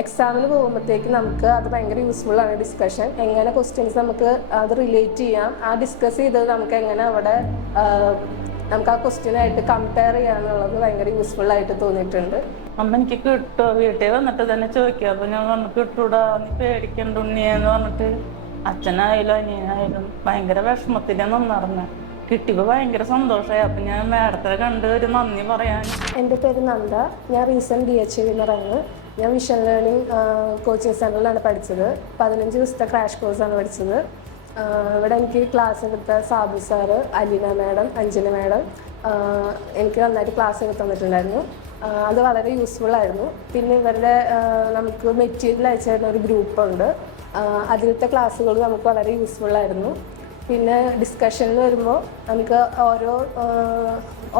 എക്സാമിന് പോകുമ്പോഴത്തേക്ക് നമുക്ക് അത് ഭയങ്കര യൂസ്ഫുൾ ആണ്. ഡിസ്കഷൻ എങ്ങനെ ക്വസ്റ്റ്യൻസ് നമുക്ക് അത് റിലേറ്റ് ചെയ്യാം, ആ ഡിസ്കസ് ചെയ്തത് നമുക്ക് എങ്ങനെ അവിടെ നമുക്ക് ആ ക്വസ്റ്റ്യനായിട്ട് കമ്പയർ ചെയ്യാന്നുള്ളത് ഭയങ്കര യൂസ്ഫുൾ ആയിട്ട് തോന്നിയിട്ടുണ്ട്. അമ്മ എനിക്ക് കിട്ടുമോ, വീട്ടിൽ വന്നിട്ട് തന്നെ ചോദിക്കുക. അപ്പൊ ഞാൻ വന്ന് കിട്ടൂടാ, നീ പേടിക്കണ്ട ഉണ്ണിയെന്ന് പറഞ്ഞിട്ട് അച്ഛനായാലും അനിയനായാലും ഭയങ്കര വിഷമത്തിലാ നിന്നറിഞ്ഞ. കിട്ടിയപ്പോൾ ഭയങ്കര സന്തോഷമായി. അപ്പം ഞാൻ മാഡത്തെ കണ്ട് ഒരു നന്ദി പറയാൻ. എൻ്റെ പേര് നന്ദ. ഞാൻ റീസെൻറ്റ് DHA വിന്നറാണ്. ഞാൻ വിഷൻ ലേണിംഗ് കോച്ചിങ് സെൻ്ററിലാണ് പഠിച്ചത്. 15 ദിവസത്തെ ക്രാഷ് കോഴ്സാണ് പഠിച്ചത്. ഇവിടെ എനിക്ക് ക്ലാസ് എടുത്ത Sabu sir, Aleena madam, Anjana madam എനിക്ക് നന്നായിട്ട് ക്ലാസ് എടുത്ത് തന്നിട്ടുണ്ടായിരുന്നു. അത് വളരെ യൂസ്ഫുൾ ആയിരുന്നു. പിന്നെ ഇവരുടെ നമുക്ക് മെറ്റീരിയൽ അയച്ചു തരുന്ന ഒരു ഗ്രൂപ്പുണ്ട്. അതിലത്തെ ക്ലാസ്സുകൾ നമുക്ക് വളരെ യൂസ്ഫുൾ ആയിരുന്നു. പിന്നെ ഡിസ്കഷനിൽ വരുമ്പോൾ നമുക്ക്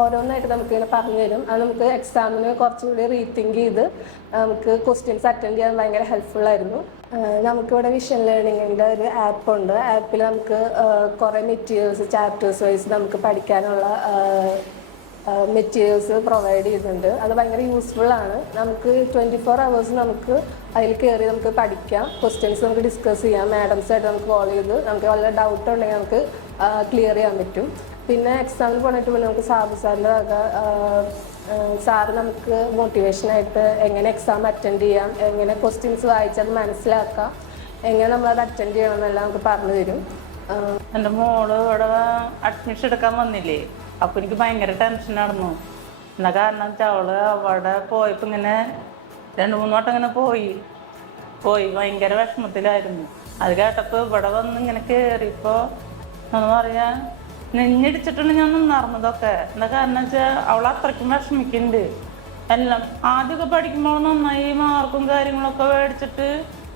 ഓരോന്നായിട്ട് നമുക്കിങ്ങനെ പറഞ്ഞു തരും. അത് നമുക്ക് എക്സാമിന് കുറച്ചുകൂടി റീതിങ്ക് ചെയ്ത് നമുക്ക് ക്വസ്റ്റ്യൻസ് അറ്റൻഡ് ചെയ്യാൻ ഭയങ്കര ഹെൽപ്ഫുള്ളായിരുന്നു. നമുക്കിവിടെ വിഷൻ ലേണിങ്ങിൻ്റെ ഒരു ആപ്പുണ്ട്. ആപ്പിൽ നമുക്ക് കുറേ മെറ്റീരിയൽസ് ചാപ്റ്റേഴ്സ് വൈസ് നമുക്ക് പഠിക്കാനുള്ള മെറ്റീരിയൽസ് പ്രൊവൈഡ് ചെയ്യുന്നുണ്ട്. അത് ഭയങ്കര യൂസ്ഫുള്ളാണ്. നമുക്ക് 24 hours നമുക്ക് അതിൽ കയറി നമുക്ക് പഠിക്കാം. ക്വസ്റ്റ്യൻസ് നമുക്ക് ഡിസ്കസ് ചെയ്യാം. മാഡംസായിട്ട് നമുക്ക് കോൾ ചെയ്ത് നമുക്ക് വല്ല ഡൗട്ട് ഉണ്ടെങ്കിൽ നമുക്ക് ക്ലിയർ ചെയ്യാൻ പറ്റും. പിന്നെ എക്സാമിന് പോയിട്ട് പിന്നെ നമുക്ക് സാബു സാറിൻ്റെ സാറ് നമുക്ക് മോട്ടിവേഷനായിട്ട് എങ്ങനെ എക്സാം അറ്റൻഡ് ചെയ്യാം, എങ്ങനെ ക്വസ്റ്റ്യൻസ് വായിച്ചത് മനസ്സിലാക്കാം, എങ്ങനെ നമ്മളത് അറ്റൻഡ് ചെയ്യണം എന്നെല്ലാം നമുക്ക് പറഞ്ഞു തരും. എൻ്റെ മോള് ഇവിടെ അഡ്മിഷൻ എടുക്കാൻ വന്നില്ലേ, അപ്പോൾ എനിക്ക് ഭയങ്കര ടെൻഷനായിരുന്നു. എന്താ കാരണം വെച്ചാൽ അവള് അവിടെ പോയപ്പോൾ ഇങ്ങനെ 2-3 വട്ടം ഇങ്ങനെ പോയി ഭയങ്കര വിഷമത്തിലായിരുന്നു. അത് കേട്ടപ്പോൾ ഇവിടെ വന്ന് ഇങ്ങനെ കയറിയപ്പോൾ എന്ന് പറയാൻ നെഞ്ഞിടിച്ചിട്ടുണ്ട് ഞാൻ നിന്നറിഞ്ഞതൊക്കെ. എന്താ കാരണം വെച്ചാൽ അവൾ അത്രയ്ക്കും വിഷമിക്കുന്നുണ്ട്. എല്ലാം ആദ്യമൊക്കെ പഠിക്കുമ്പോൾ നന്നായി മാർക്കും കാര്യങ്ങളൊക്കെ മേടിച്ചിട്ട്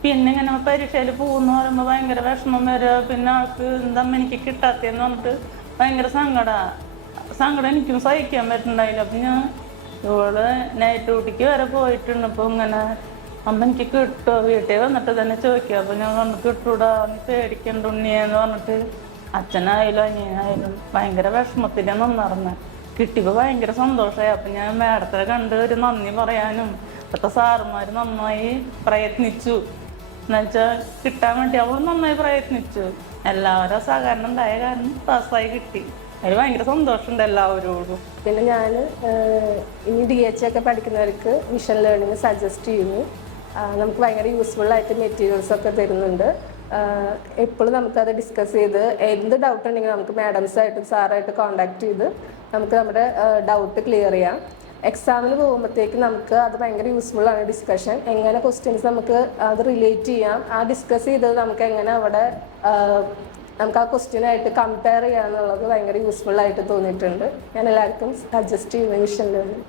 പിന്നെ ഇങ്ങനെ പരീക്ഷയിൽ പോകുന്ന പറയുമ്പോൾ ഭയങ്കര വിഷമം വരിക. പിന്നെ ആൾക്ക് എന്താ എനിക്ക് കിട്ടാത്തതെന്ന് പറഞ്ഞിട്ട് ഭയങ്കര സങ്കടം എനിക്കും സഹിക്കാൻ പറ്റുന്നുണ്ടായില്ല. അപ്പം ഞാൻ ഇവള് നൈറ്റ് ഡ്യൂട്ടിക്ക് വരെ പോയിട്ടുണ്ട്. ഇപ്പോൾ ഇങ്ങനെ അമ്മ എനിക്ക് കിട്ടുമോ, വീട്ടിൽ വന്നിട്ട് തന്നെ ചോദിക്കുക. അപ്പോൾ ഞാൻ വന്ന് കിട്ടൂടാ, നീ പേടിക്കണ്ട ഉണ്ണിയെന്ന് പറഞ്ഞിട്ട് അച്ഛനായാലും അനിയനായാലും ഭയങ്കര വിഷമത്തിലാണ് നിന്നറിഞ്ഞ. കിട്ടിയപ്പോൾ ഭയങ്കര സന്തോഷമായി. അപ്പം ഞാൻ മാഡത്തെ കണ്ട് ഒരു നന്ദി പറയാനും ഇപ്പോഴത്തെ സാറുമാർ നന്നായി പ്രയത്നിച്ചു. എന്നുവെച്ചാൽ കിട്ടാൻ വേണ്ടി അവൾ നന്നായി പ്രയത്നിച്ചു. എല്ലാവരും സഹകരണം ഉണ്ടായ കാരണം പാസ്സായി കിട്ടി. അതിൽ ഭയങ്കര സന്തോഷമുണ്ട് എല്ലാവരോടും. പിന്നെ ഞാൻ ഇനി DHA ഒക്കെ പഠിക്കുന്നവർക്ക് വിഷൻ ലേണിംഗ് സജസ്റ്റ് ചെയ്യുന്നു. നമുക്ക് ഭയങ്കര യൂസ്ഫുള്ളായിട്ട് മെറ്റീരിയൽസൊക്കെ തരുന്നുണ്ട്. എപ്പോഴും നമുക്കത് ഡിസ്കസ് ചെയ്ത് എന്ത് ഡൗട്ട് ഉണ്ടെങ്കിലും നമുക്ക് മാഡംസായിട്ടും സാറായിട്ട് കോൺടാക്ട് ചെയ്ത് നമുക്ക് നമ്മുടെ ഡൗട്ട് ക്ലിയർ ചെയ്യാം. എക്സാമിന് പോകുമ്പോഴത്തേക്ക് നമുക്ക് അത് ഭയങ്കര യൂസ്ഫുള്ളാണ്. ഡിസ്കഷൻ എങ്ങനെ ക്വസ്റ്റ്യൻസ് നമുക്ക് അത് റിലേറ്റ് ചെയ്യാം, ആ ഡിസ്കസ് ചെയ്തത് നമുക്ക് എങ്ങനെ അവിടെ നമുക്ക് ആ ക്വസ്റ്റ്യനായിട്ട് കമ്പയർ ചെയ്യാന്നുള്ളത് ഭയങ്കര യൂസ്ഫുള്ളായിട്ട് തോന്നിയിട്ടുണ്ട്. ഞാൻ എല്ലാവർക്കും സജസ്റ്റ് ചെയ്യുന്ന വിഷൻ ലേണിംഗ്.